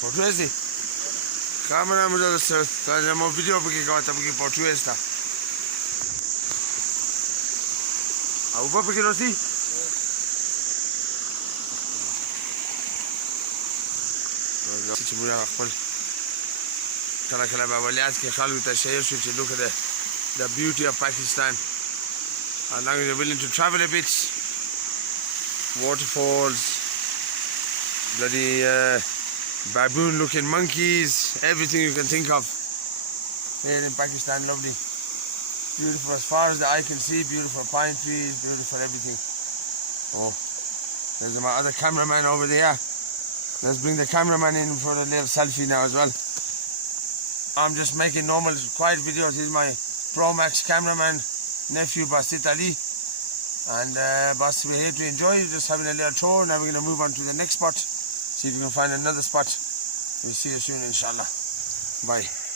Portuguese. Camera मुझे sir ताज़ा मो वीडियो बकी का तब की Portuguese था अब ऊपर बकी रोसी चिमुरा खपल कला कला बावलियात के खालू तशेयर show to look at the beauty of Pakistan and now you're willing to travel a bit waterfalls bloody baboon looking monkeys, everything you can think of here in Pakistan. Lovely, beautiful as far as the eye can see, beautiful pine trees, beautiful everything. Oh, there's my other cameraman over there. Let's bring the cameraman in for a little selfie now as well. I'm just making normal quiet videos. He's my Pro Max cameraman nephew Basit Ali, and Bas, we're here to enjoy, just having a little tour. Now we're going to move on to the next spot. See if we can find another spot. We'll see you soon, inshallah. Bye.